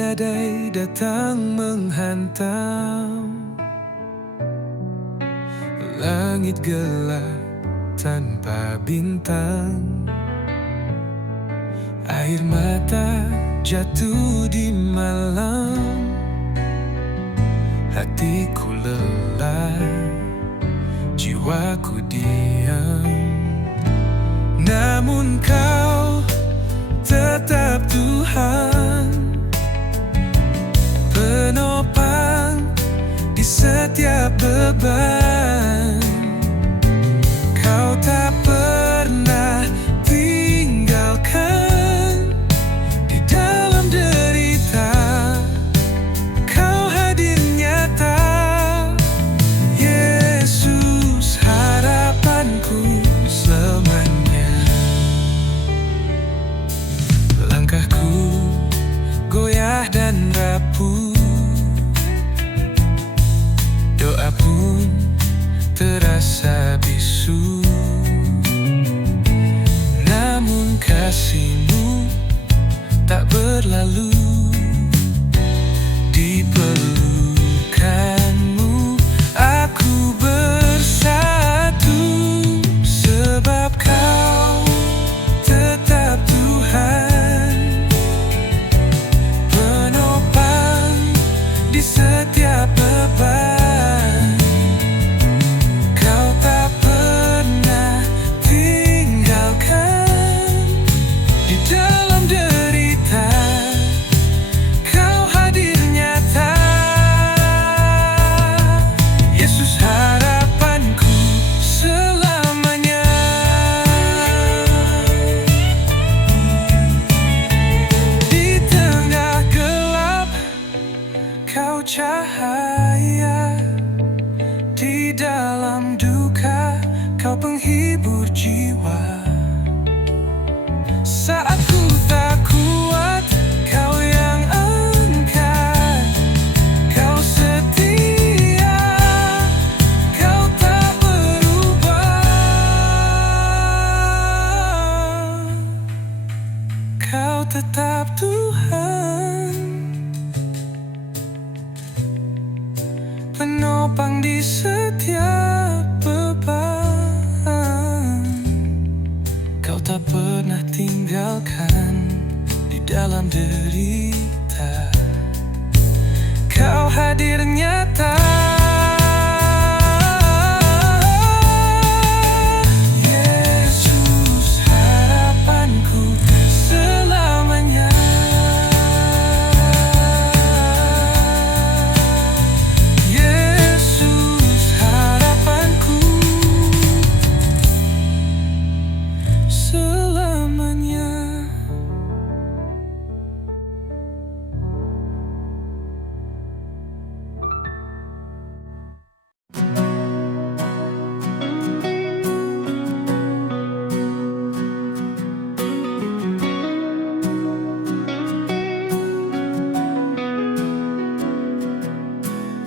badai datang menghantam, langit gelap tanpa bintang, air mata jatuh di malam, hatiku lelah, jiwaku diam. Namun Kau tetap Tuhan, penopang di setiap beban. Kau tak pernah tinggalkan di dalam derita. Kau hadir nyata, Yesus harapanku selamanya. Langkahku goyah dan rapuh, doa pun terasa bisu. Namun kasih-Mu tak berlalu, di pelukan-Mu aku bersatu. Sebab Kau tetap Tuhan, penopang di setiap beban. Kau tak pernah tinggalkan di dalam derita. Kau hadir nyata, Yesus harapanku selamanya. Di tengah gelap Kau cahaya, di dalam duka Kau penghibur jiwa. Saat ku tak kuat, Kau yang angkat. Kau setia, Kau tak berubah. Kau tetap Tuhan, penopang di setiap beban. Kau tak pernah tinggalkan di dalam derita. Kau hadir nyata, Yesus harapanku selamanya. Yesus harapanku selamanya.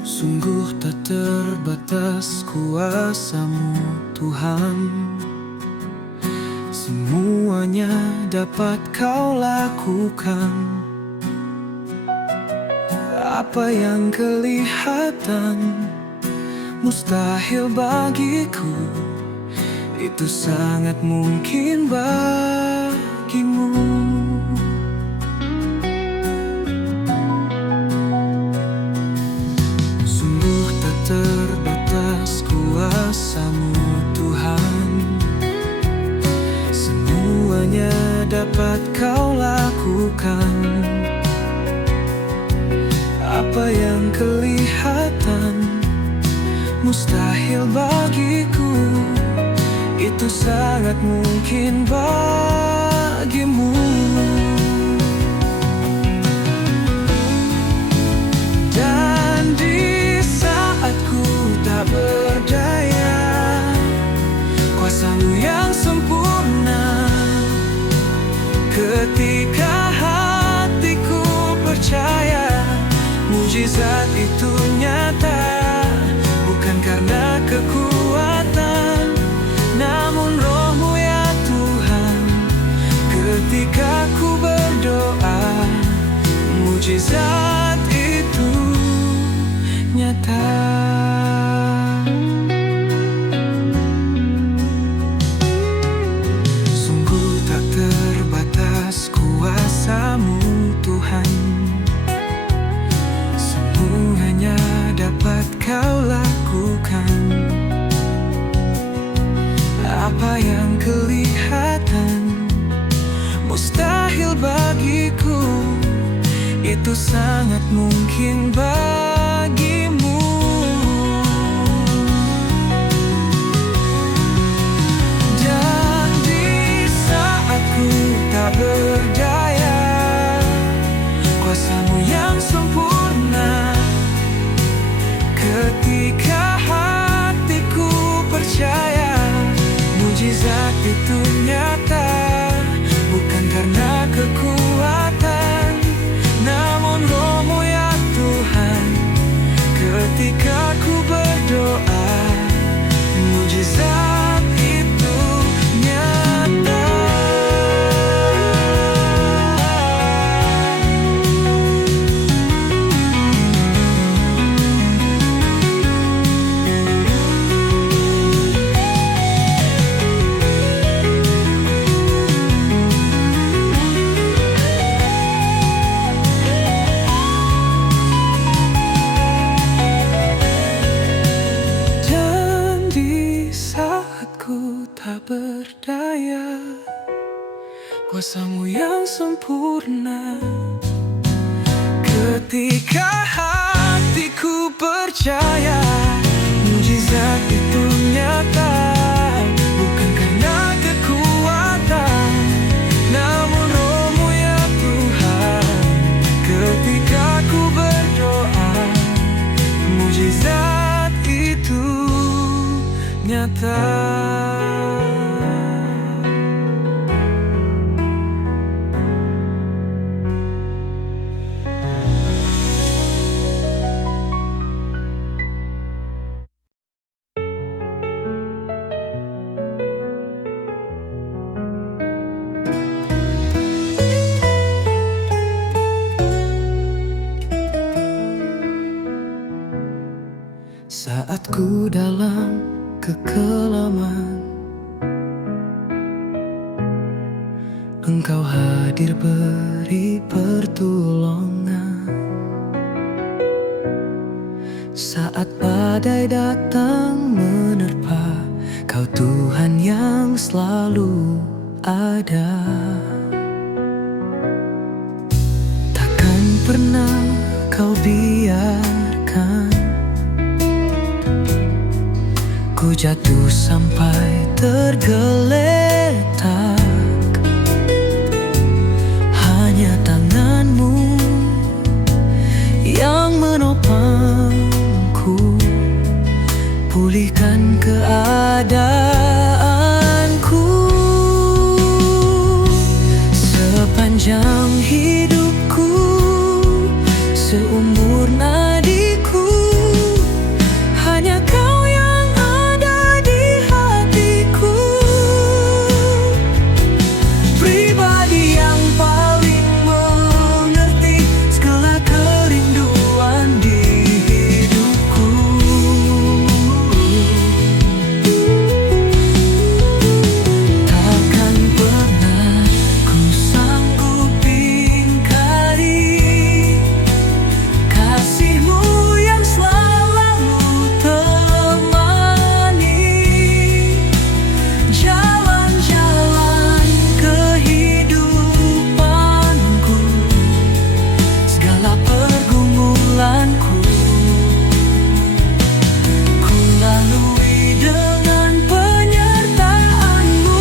Sungguh tak terbatas kuasa-Mu Tuhan, semuanya dapat Kau lakukan. Apa yang kelihatan mustahil bagiku, itu sangat mungkin bagimu. Sungguh tak terbatas kuasa-Mu Tuhan, semuanya dapat Kau lakukan. Apa yang kelihatan mustahil bagiku, itu sangat mungkin bagimu. Dan di saat ku tak berdaya, kuasa-Mu yang sempurna. Ketika hatiku percaya, mujizat itu nyata, bukan karena kekuatan, namun Roh-Mu ya Tuhan. Ketika ku berdoa, mujizat itu nyata. Sungguh tak terbatas kuasa-Mu Tuhan, semuanya dapat Kau lakukan. Apa yang kelihatan mustahil bagiku, itu sangat mungkin bagimu. Dan di saat ku tak berdaya, kuasa-Mu yang sempurna. Ketika hatiku percaya, mujizat itu nyata. Bukan karena kekuatan, namun Roh-Mu ya Tuhan. Ketika ku berdoa, mujizat itu nyata. Tak berdaya, kuasa-Mu yang sempurna. Ketika hatiku percaya, mujizat itu nyata. Bukan karena kekuatan, namun Roh-Mu ya Tuhan. Ketika ku berdoa, mujizat itu nyata. Saat ku dalam kekelaman, Engkau hadir beri pertolongan. Saat badai datang menerpa, Kau Tuhan yang selalu ada. Takkan pernah Kau biarkan ku jatuh sampai tergeletak. Hanya tangan-Mu yang menopangku, pulihkan keadaanku. Sepanjang hidupku, seumur nadiku, hanya Kau yang ada di hatiku. Pribadi yang paling mengerti segala kerinduan di hidupku. Takkan pernah ku sanggup ingkari kasih-Mu yang selalu temani jalan-jalan kehidupanku, segala pergumulanku ku lalui dengan penyertaan-Mu.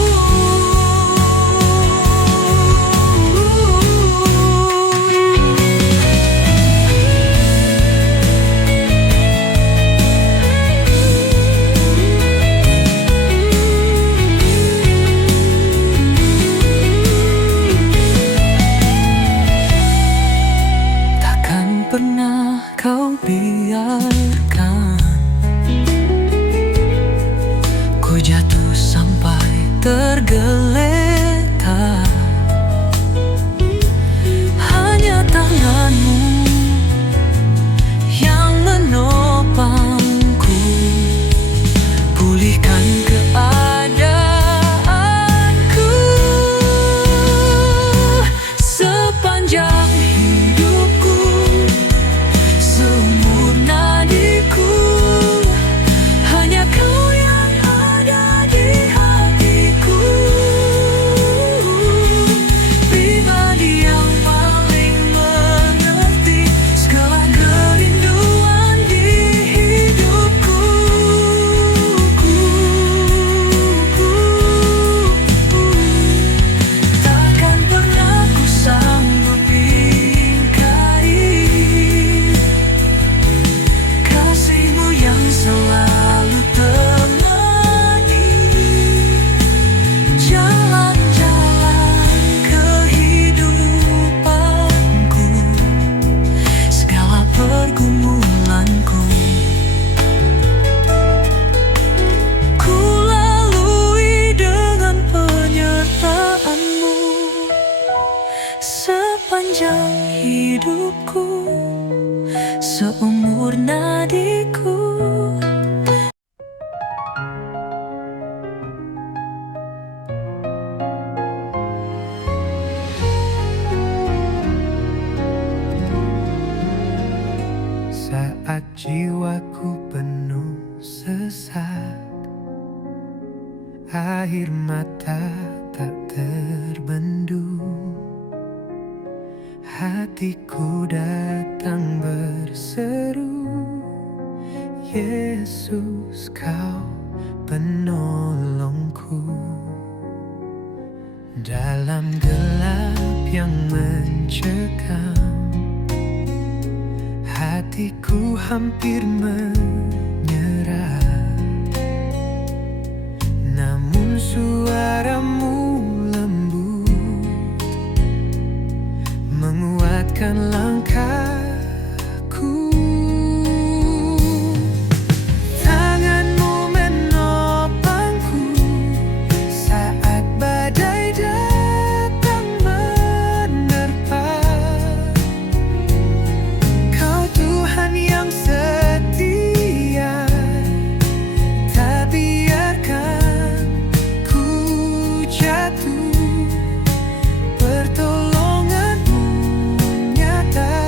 Takkan pernah Kau biarkan ku jatuh sampai tergeletak. Hanya tangan-Mu seumur nadiku. Saat jiwaku penuh sesak, air mata tak terbendung, hatiku datang berseru, Yesus Kau penolongku. Dalam gelap yang mencekam, hatiku hampir menyerah, namun suaramu lembut menguatkan langkahku. Tanganmu menopangku saat badai datang menerpa. Kau Tuhan yang setia, tak biarkan ku jatuh. Pertolonganmu nyata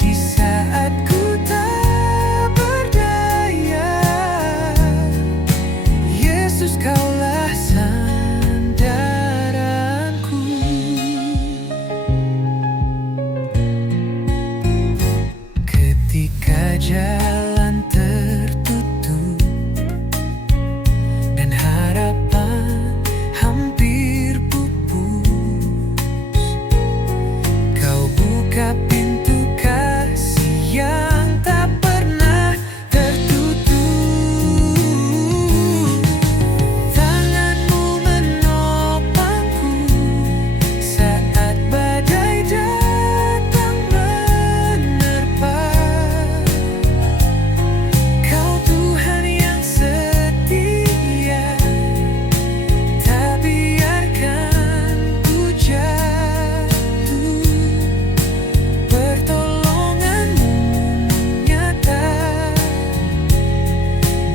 di saat ku tak berdaya. Yesus Kaulah sandaranku. Ketika jalan tertutup dan harapan hampir pupus, Kau buka pintu kasih yang tak pernah tertutup. Tanganmu menopangku saat badai datang menerpa. Kau Tuhan yang setia, tak biarkan ku jatuh. Pertolonganmu nyata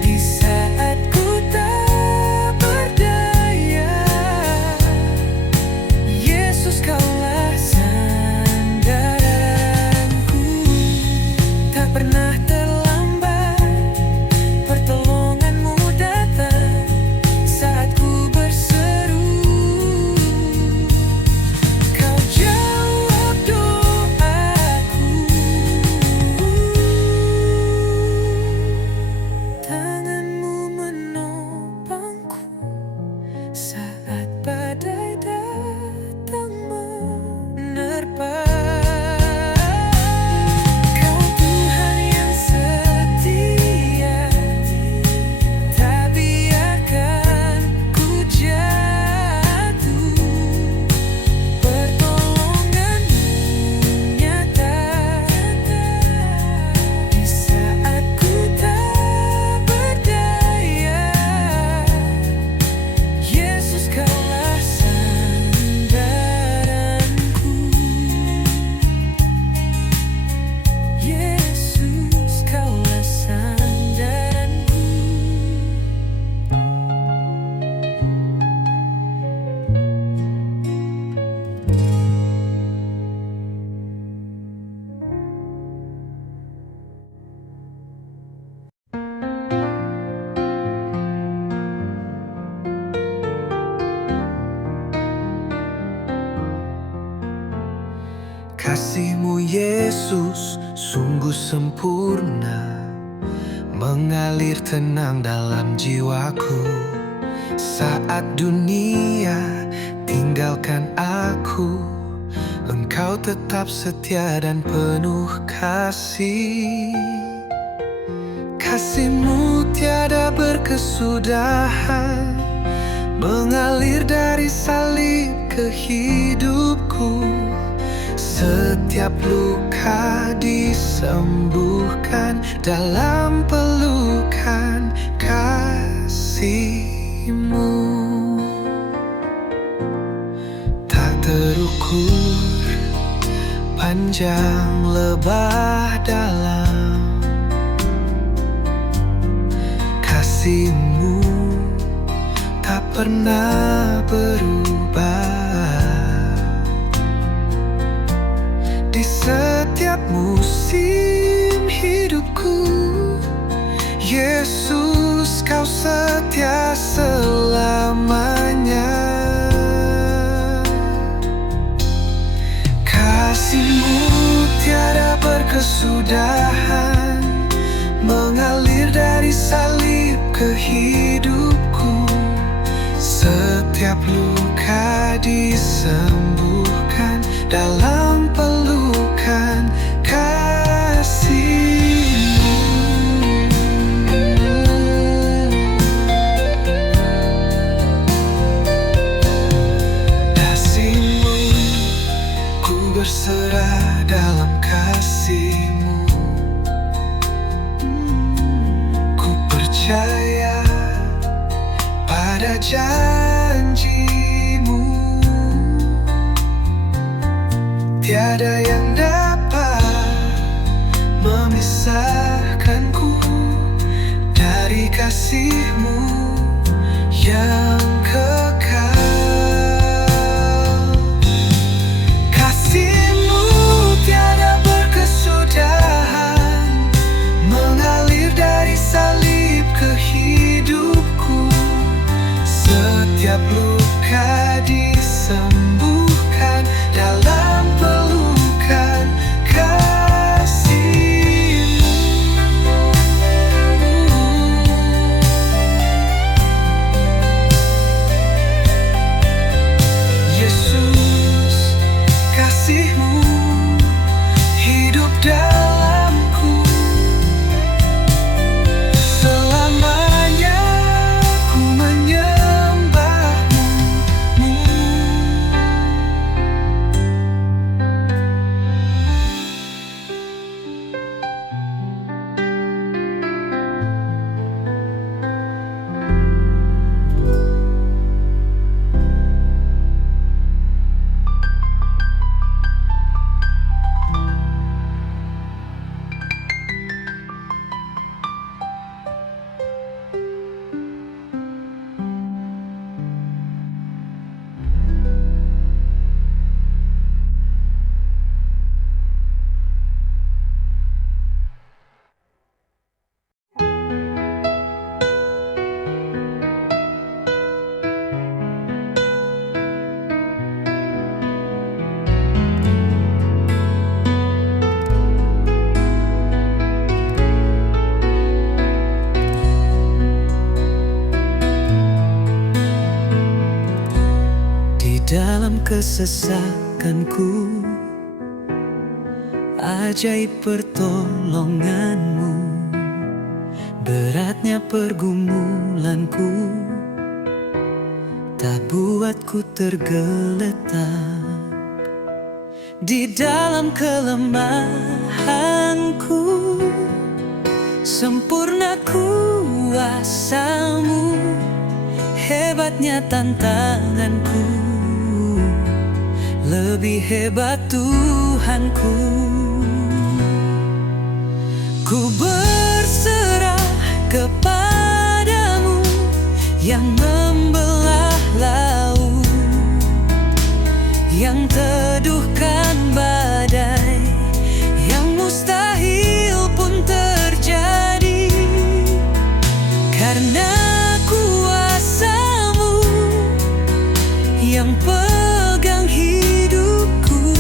di saat ku tak berdaya. Yesus Kaulah sandaranku. Tak pernah terlambat, pertolonganmu datang saat ku berseru. Kau jawab doaku. Tanganmu menopangku saat badai datang menerpa. Kau Tuhan yang setia, tak biarkan ku jatuh. Pertolonganmu nyata di saat ku tak berdaya. Yesus Kaulah sandaranku. Yesus Kaulah sandaranku. Kasih-Mu Yesus sungguh sempurna, mengalir tenang dalam jiwaku. Saat dunia tinggalkan aku, Engkau tetap setia dan penuh kasih. Kasih-Mu tiada berkesudahan, mengalir dari salib ke hidupku. Setiap luka disembuhkan dalam pelukan kasih-Mu. Tak terukur panjang lebah dalam. Kasih-Mu tak pernah berubah. Di setiap musim hidupku, Yesus, Kau setia selamanya. Kasih-Mu tiada berkesudahan, mengalir dari salib ke hidupku. Setiap luka disembuhkan dalam pelukan kasih-Mu. Kasih-Mu, ku berserah dalam kasih-Mu. Ku percaya pada janji-Mu. Tiada yang dapat memisahkanku dari kasih-Mu yang kekal. Kasih-Mu tiada berkesudahan, mengalir dari salib ke hidupku. Setiap luka disembuhkan dalam pelukan kasih-Mu. Yesus, kasih-Mu hidup dalamku. Selamanya ku menyembah-Mu. Dalam kesesakanku, ajaib pertolongan-Mu. Beratnya pergumulanku tak buatku tergeletak. Di dalam kelemahanku, sempurna kuasa-Mu. Hebatnya tantanganku, lebih hebat Tuhanku. Ku berserah kepadamu yang membelah laut, yang teduhkan badai, yang mustahil pun terjadi. Karena kuasa-Mu yang pegang hidupku,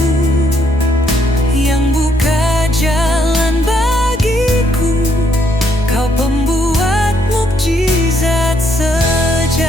yang buka jalan bagiku. Kau pembuat mukjizat sejati.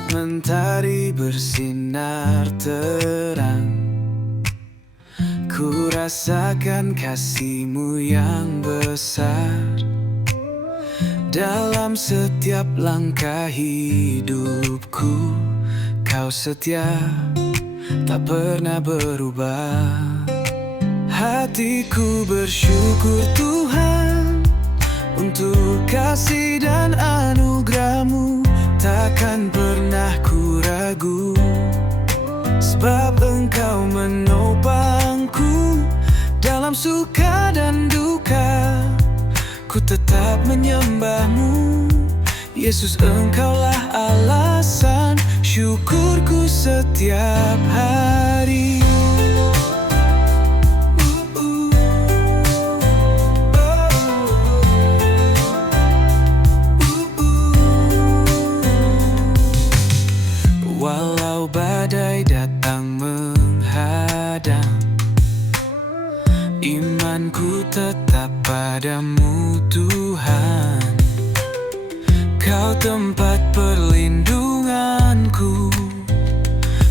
Saat mentari bersinar terang, ku rasakan kasih-Mu yang besar. Dalam setiap langkah hidupku, Kau setia, tak pernah berubah. Hatiku bersyukur Tuhan untuk kasih dan anugerah-Mu. Takkan pernah ku ragu, sebab Engkau menopangku. Dalam suka dan duka, ku tetap menyembah-Mu. Yesus, Engkaulah alasan syukurku setiap hari. Walau badai datang menghadang, imanku tetap padamu Tuhan. Kau tempat perlindunganku,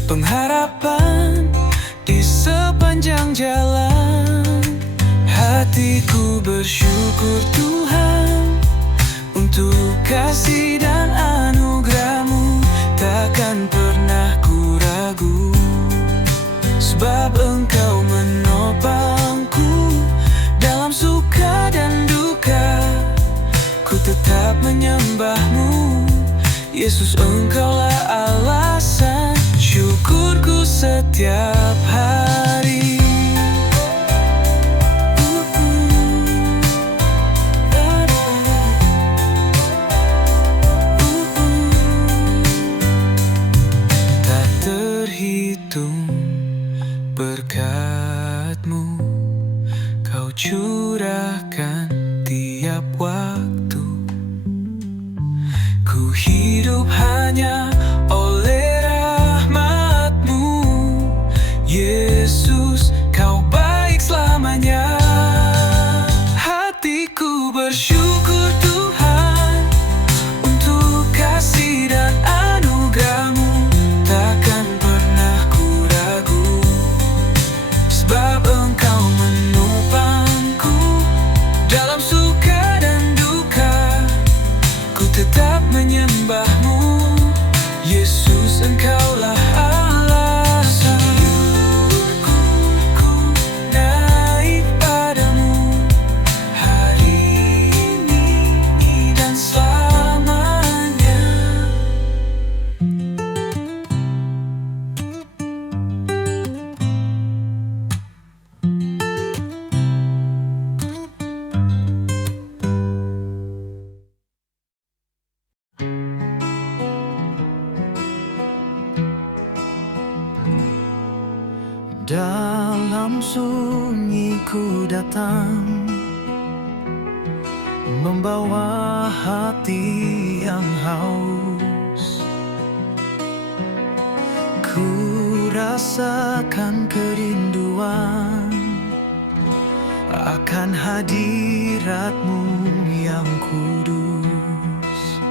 pengharapan di sepanjang jalan. Hatiku bersyukur Tuhan untuk kasih dan anugerah-Mu. Takkan pernah ku ragu, sebab Engkau menopangku. Dalam suka dan duka, ku tetap menyembah-Mu. Yesus, Engkaulah alasan syukurku setiap hari. Tak terhitung berkat-Mu, Kau curahkan tiap waktu. Ku hidup hanya oleh rahmat-Mu. Yesus, Kau baik selamanya. Hatiku bersyukur Tuhan untuk kasih dan anugerah-Mu. Takkan pernah ku ragu, sebab Engkau menopangku. Dalam suka dan duka, ku tetap menyembah-Mu. Yesus, Engkaulah alasan syukurku naik padamu hari ini dan selamanya. Dalam sunyi ku datang, membawa hati yang haus. Ku rasakan kerinduan akan hadirat-Mu yang kudus.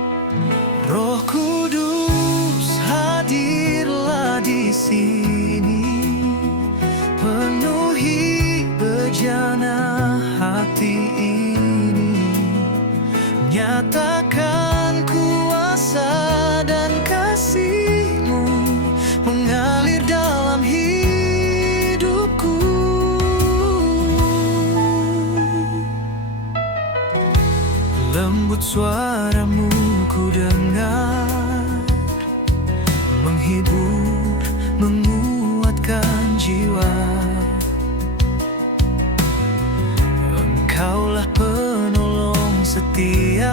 Roh Kudus, hadirlah di sini, penuhi bejana hati ini. Nyatakan kuasa dan kasih-Mu mengalir dalam hidupku. Lembut suara-Mu ku dengar, menghibur, menguatkan jiwa. Engkaulah penolong setia,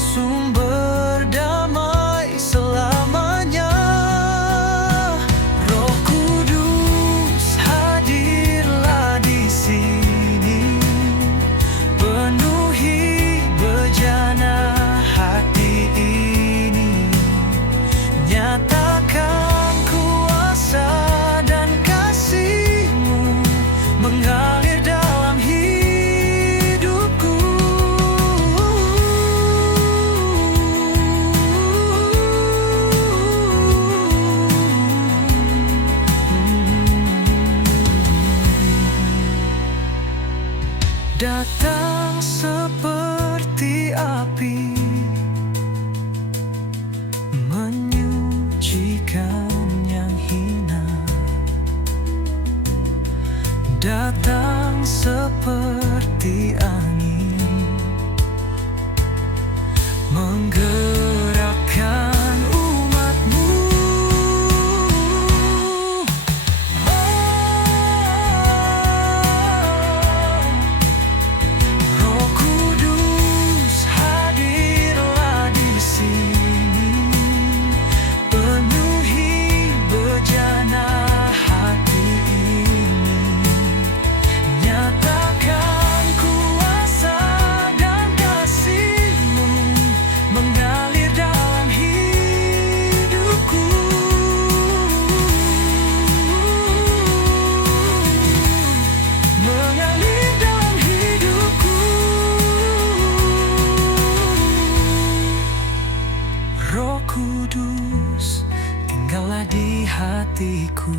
sumber damai selamanya. Roh Kudus, hadirlah di sini, penuhi bejana hati ini. Nyatakan kuasa dan kasih-Mu mengalir dalam hidupku. datang seperti api, menyucikan yang hina. Datang seperti angin, menggerakkan umatmu. Roh Kudus, hadirlah di sini, penuhi bejana hati ini. Nyatakan kuasa dan kasih-Mu mengalir dalam hidupku. Mengalir dalam hidupku. Roh Kudus, tinggallah di hatiku.